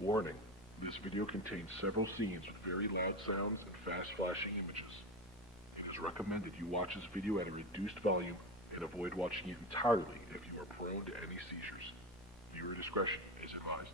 Warning: this video contains several scenes with very loud sounds and fast flashing images. It is recommended you watch this video at a reduced volume and avoid watching it entirely if you are prone to any seizures. Viewer discretion is advised.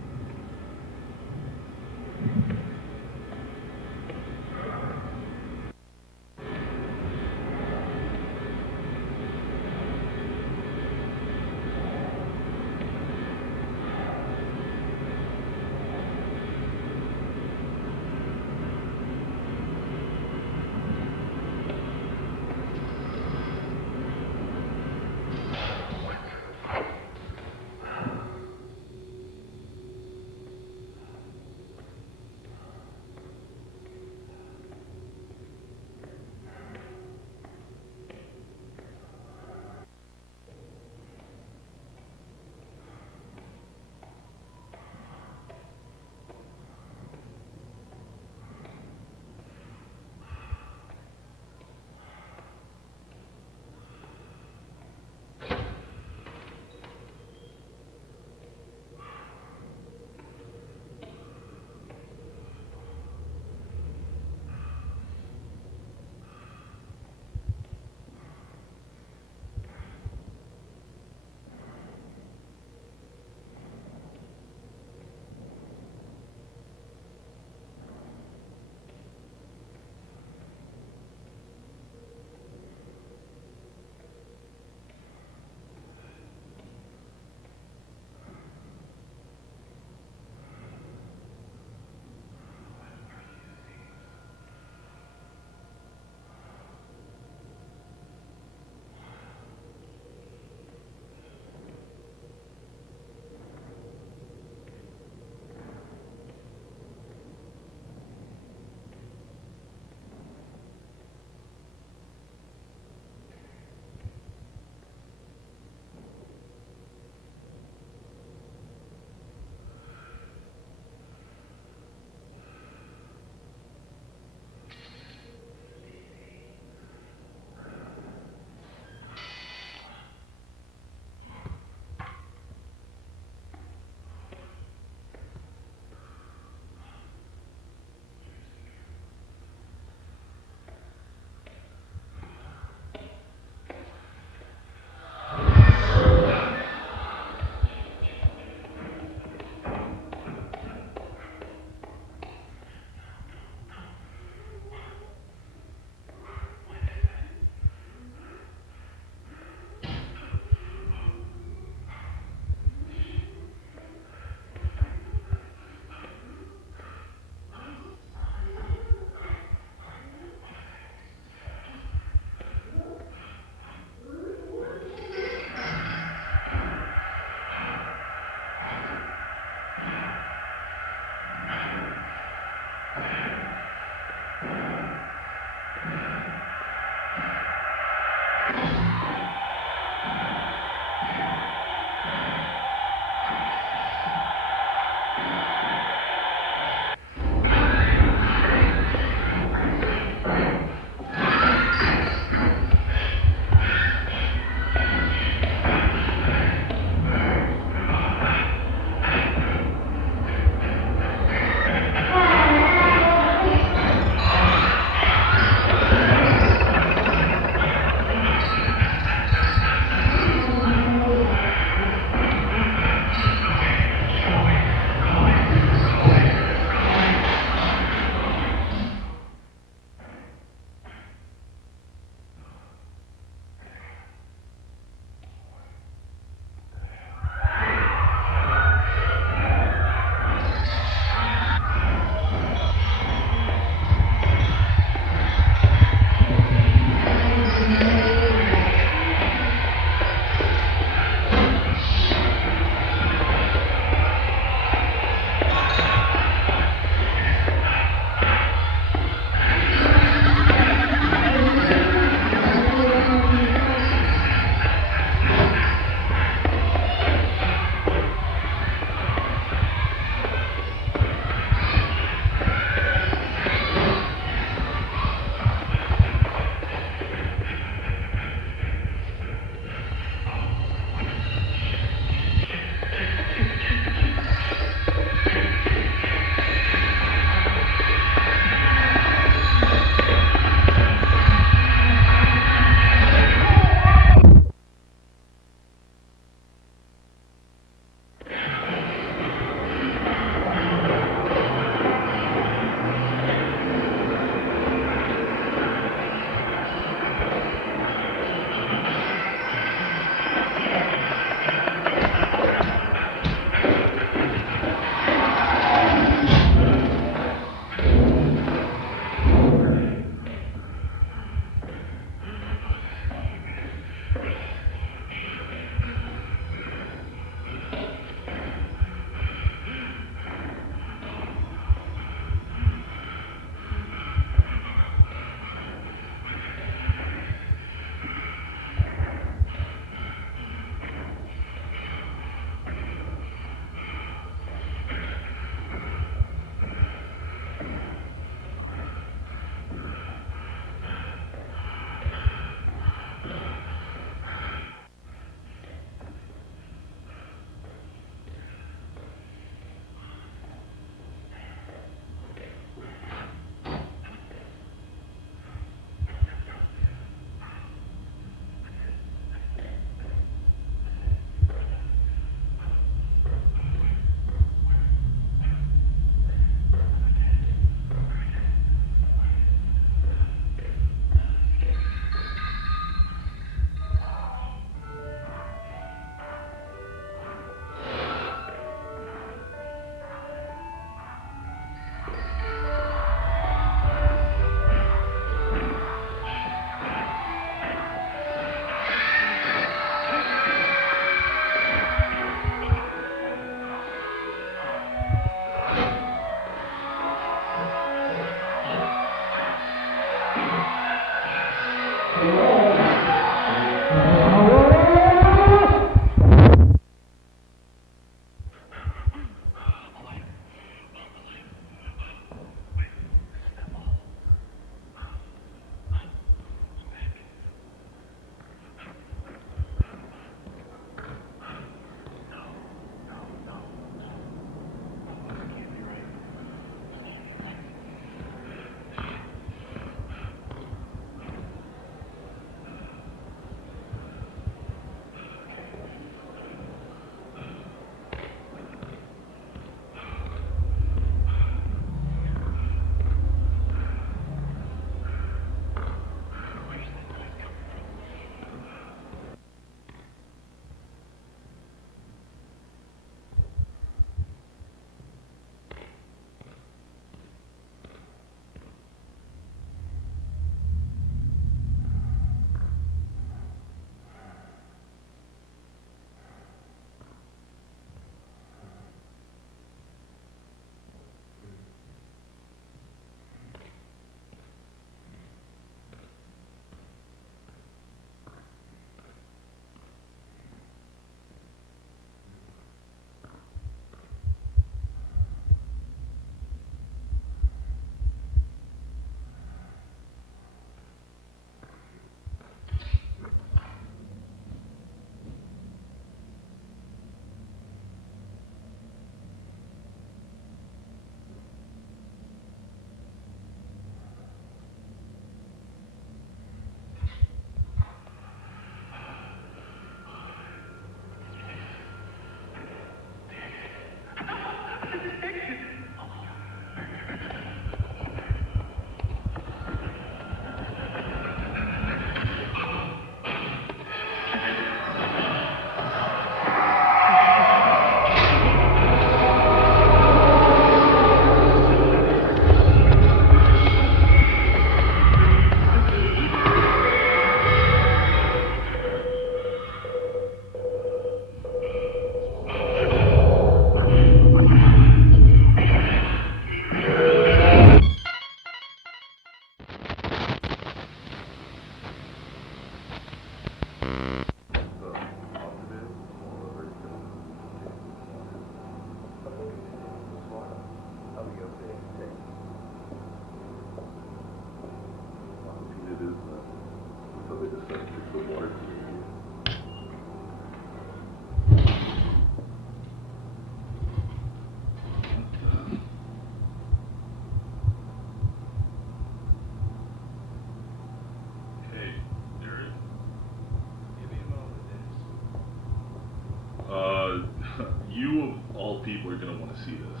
You of all people are gonna want to see this.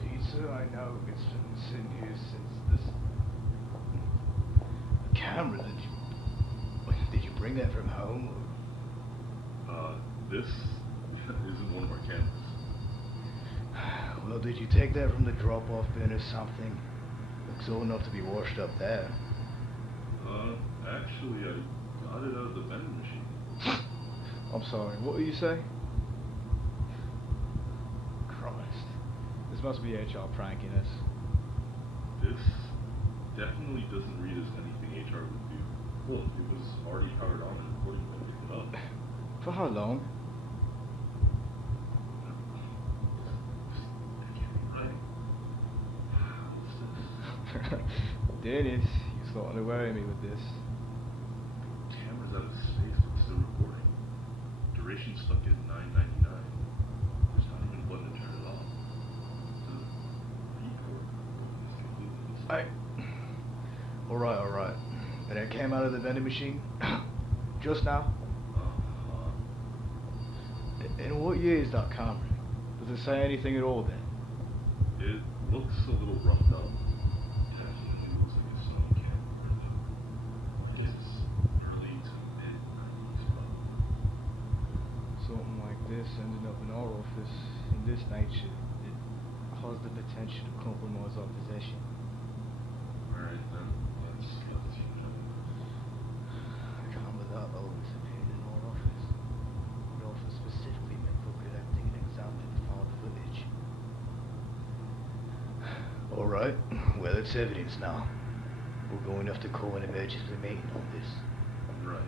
Indeed, sir, I know. It's been sitting here since this... A camera? Did you bring that from home? This isn't one of our cameras. Well, did you take that from the drop-off bin or something? Looks old enough to be washed up there. Actually, I got it out of the vending machine. I'm sorry, what did you say? Christ. This must be HR pranking us. This definitely doesn't read as anything HR would do. Well, it was already powered on and recording when we picked it up. For how long? Dennis, you're starting to worry me with this. Camera's out of space, but still recording. Duration stuck at 999. There's not even a button to turn it off. Alright. And it came out of the vending machine? Just now? And what year is that camera? Does it say anything at all then? It looks a little roughed up. Definitely looks like a stone camera. It's early to mid-90s, Something like this ending up in our office in this nature, it has the potential to compromise our possession. Alright then, let's see. A camera that old has appeared in our office. The office specifically meant for collecting and examining found footage. Alright, well it's evidence now. We're going to have to call an emergency meeting on this. Right.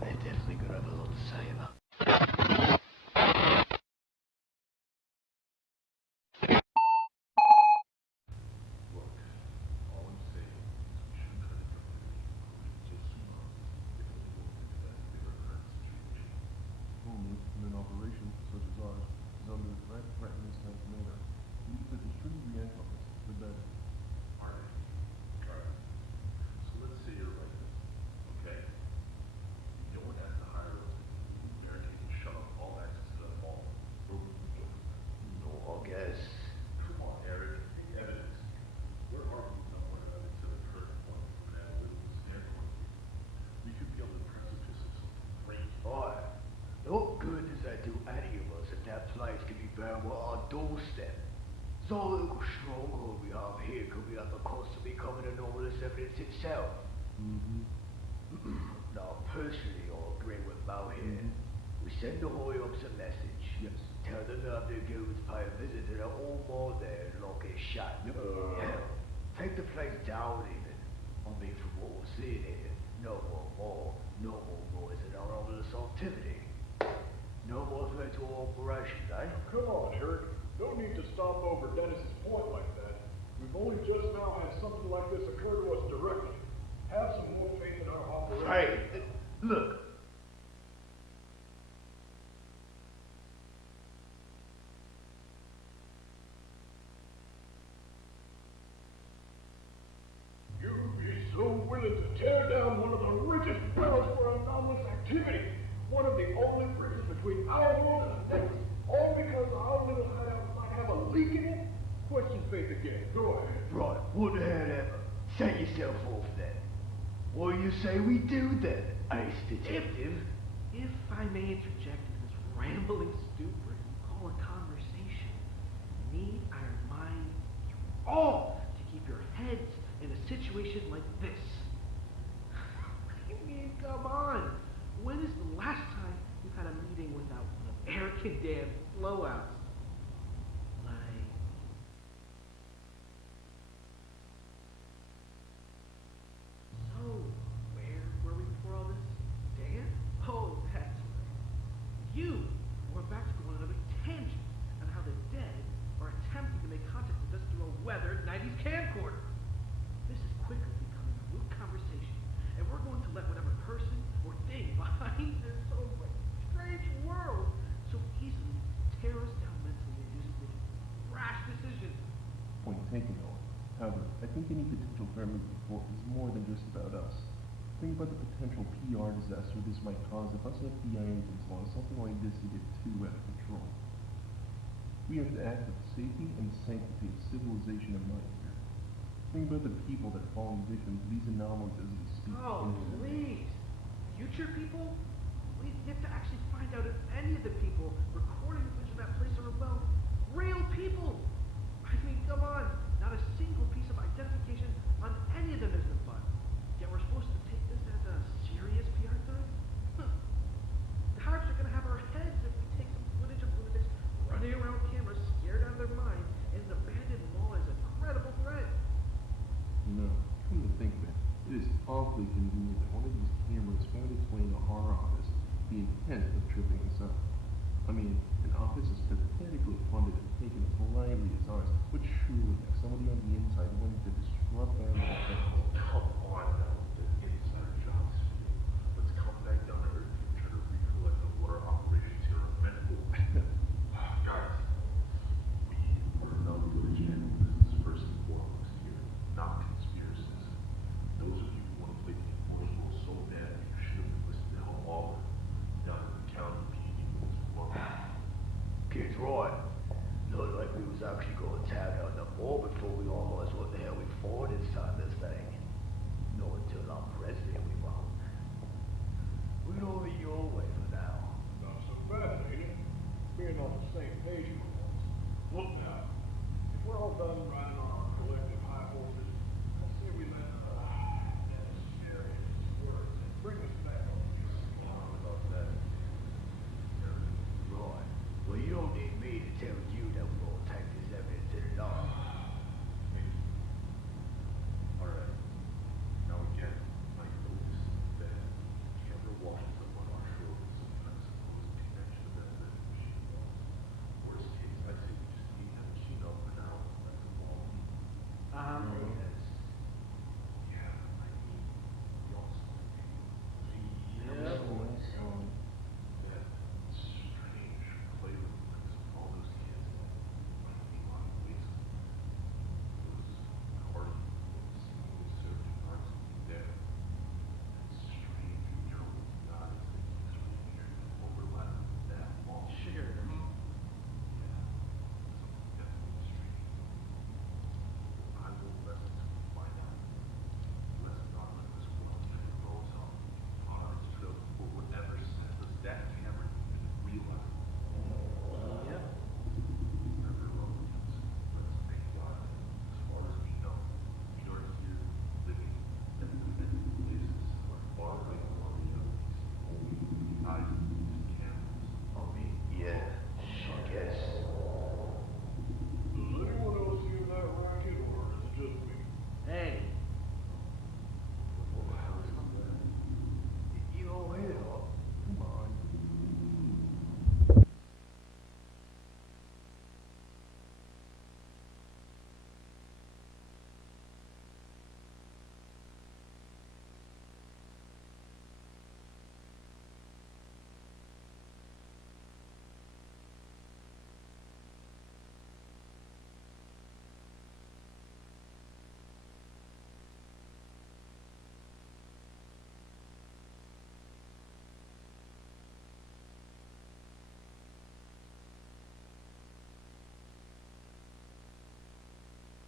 They're definitely going to have a lot to say about it. Look, all I'm saying is we shouldn't try to jump to any conclusions so soon on this. It only will make that bigger current situation. Only in an operation such as ours is under threat in this kind of manner. We need to distribute react on this, the better. Alright. So let's say you're right. Okay? You don't have to hire us to barricade and shut off all access to the mall. No, I guess. Come on, Eric. The evidence. We're arguing on one another to the current point from an analytical standpoint. We could be on the precipice of something great. Alright. What good does that do any of us if that place can be found on our doorstep? It's our little stronghold we have here could be at the cost of becoming anomalous evidence itself. Now, personally, I agree with Mo here. We send the Hoyups a message. Yes. Tell them that they're going to pay a visit to the old mall there and lock it shut. Yep. Hell, take the place down even. I mean, from what we're seeing here, no more mall, no more noise and anomalous activity. No more threat to our operations, eh? Come on, Eric. No need to stomp over Dennis's point like that. We've only just now had something like this occur to us directly. Have some more faith in our operation. Hey, look. You'd be so willing to tear down one of the richest grounds for anomalous activity. One of the only bridges between our world and the next. All because our little hideout might have a leak in it? Question faith again. Go ahead. Right, what the hell ever. Set yourself off then. What do you say we do then, ace detective? If I may interject into this rambling stupor you call a conversation, need I remind you all to keep your heads in a situation like this. I mean, come on. When is the last time you've had a meeting without one of Eric and Dan's blowouts? Like... So, where were we before all this? Dan? Oh, that's right. You were about to go on another tangent on how the dead are attempting to make contact with us through a weathered 90s camcorder. This is quickly becoming a moot conversation, and we're going to let whatever person or thing behind this so strange world so easily tear us down mentally and use it to make rash decisions. Point taken, though. However, I think any potential fair moving forward is more than just about us. Think about the potential PR disaster this might cause if us FBI agents allow something like this to get too out of control. We have to act with the safety and sanctity of civilization in mind here. Think about the people that are falling victim to these anomalies as we speak. Oh, please. Future people? We have to actually find out if any of the people recording the footage of that place are, well, real people. I mean, come on. Not a single piece of identification on any of them is in the file. Yet we're supposed to take this as a serious PR threat? Huh. The Harps are going to have our heads if we take some footage of lunatics running around cameras scared out of their minds and an abandoned mall as a credible threat. No, come to think of it, it is awfully convenient that one of these cameras found its way into our office, the intent of tripping us up. I mean, an office as pathetically funded and taken as lightly as ours would surely have somebody on the inside wanting to disrupt our lives.